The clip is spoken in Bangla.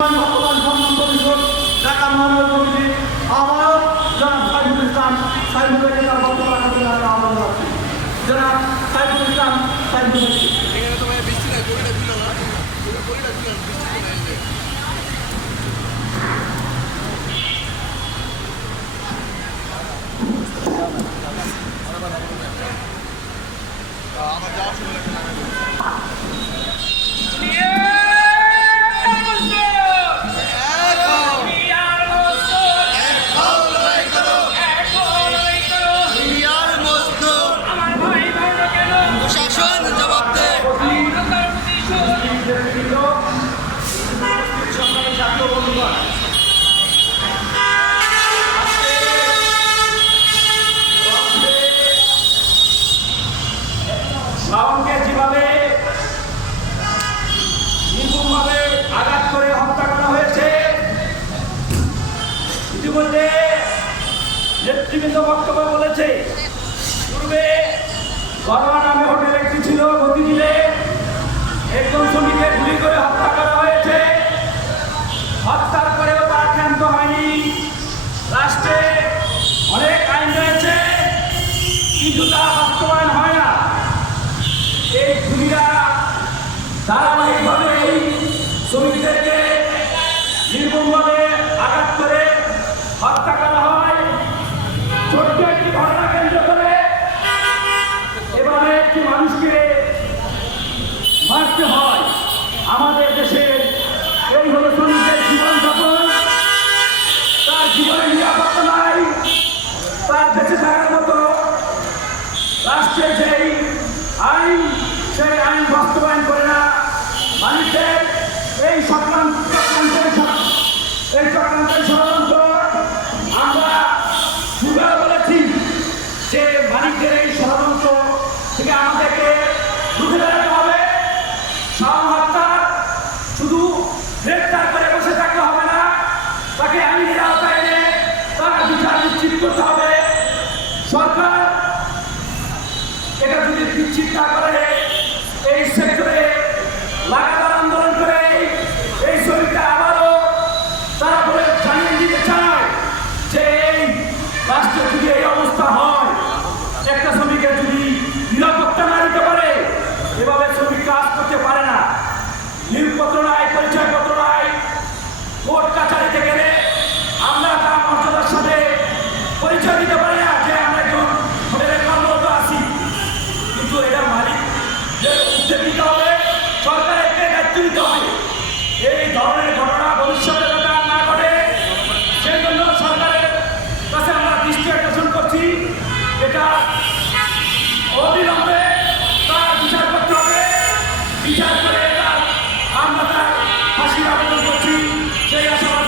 ভগবান সম্মান পরিষদ ঢাকা মহানগর কমিটি আবারও জনাব সাইফুল ইসলাম সাইফুলকে তার বক্তব্য রাখার জন্য আমরা আহ্বান জানাচ্ছি। জনাব সাইফুল ইসলাম সাইফুল আমার যাওয়ার প্রশাসন জবাব দেয়। শাওনকে যেভাবে নির্মমভাবে আঘাত করে হত্যা করা হয়েছে, ইতিমধ্যে নেতৃবৃন্দ বক্তব্য বলেছে। পূর্বে ঘরোয়া নামে হোটেল একটি ছিল গতিঝিলে, একজন শ্রমিকের গুলি করে হত্যা করা হয়েছে। হত্যার পরেও তার ক্ষান্ত হয়নি। রাষ্ট্রে অনেক আইন রয়েছে, কিন্তু তা বাস্তবায়ন হয় না। এই খুনিরা ধারাবাহিকভাবে এই শ্রমিকদেরকে নির্মমভাবে আঘাত করে হত্যা করা হয়। ছোট্ট একটি ঘটনা কেন্দ্র করে এভাবে একটি মানুষকে মারতে হয়। আমাদের দেশে এই হলো শ্রমিকের জীবনযাপন। তার জীবনের নিরাপত্তা নাই, তার বেঁচে থাকার মতো রাষ্ট্রের যেই আইন, সেই আইন বাস্তবায়ন করে না। মালিকদের এই চক্রান্তের ষড়যন্ত্র আমরা সুগার বলেছি যে মালিকদের এই ষড়যন্ত্র থেকে আমাদেরকে রুখে দাঁড়াতে হবে। শাওন হত্যা শুধু গ্রেপ্তার করে বসে থাকতে হবে না, তাকে আইনের আওতায় এনে তার বিচার নিশ্চিত করতে হবে। সরকার এটা যদি নিশ্চিত না করে, এই সেক্টরে লাগাতার আন্দোলন করে এই শ্রমিকরা আবারও তারা বলে জানিয়ে দিতে চায় যে এই রাষ্ট্রে যদি এই অবস্থা হয়, একটা শ্রমিকের যদি নিরাপত্তা না দিতে পারে, এভাবে শ্রমিক কাজ করতে পারে না। নিয়োগপত্র নাই, পরিচয়পত্র নাই, কোর্ট কাছারিতে গেলে আমরা তার মর্যাদার সাথে পরিচয় দিতে পারি না যে আমরা একজন হোটেলের কর্মরত আছি। কিন্তু এটার মালিক যে উদ্যোগ নিতে হবে, সরকারের দায়িত্ব নিতে হবে। এই ধরনের ঘটনা ভবিষ্যতে যাতে না ঘটে, সেই জন্য সরকারের কাছে আমরা দৃষ্টি আকর্ষণ করছি। এটা অবিলম্বে তার বিচার করতে হবে। বিচার করে আমরা তার ফাঁসির আবেদন করছি, সেই আশাবাদ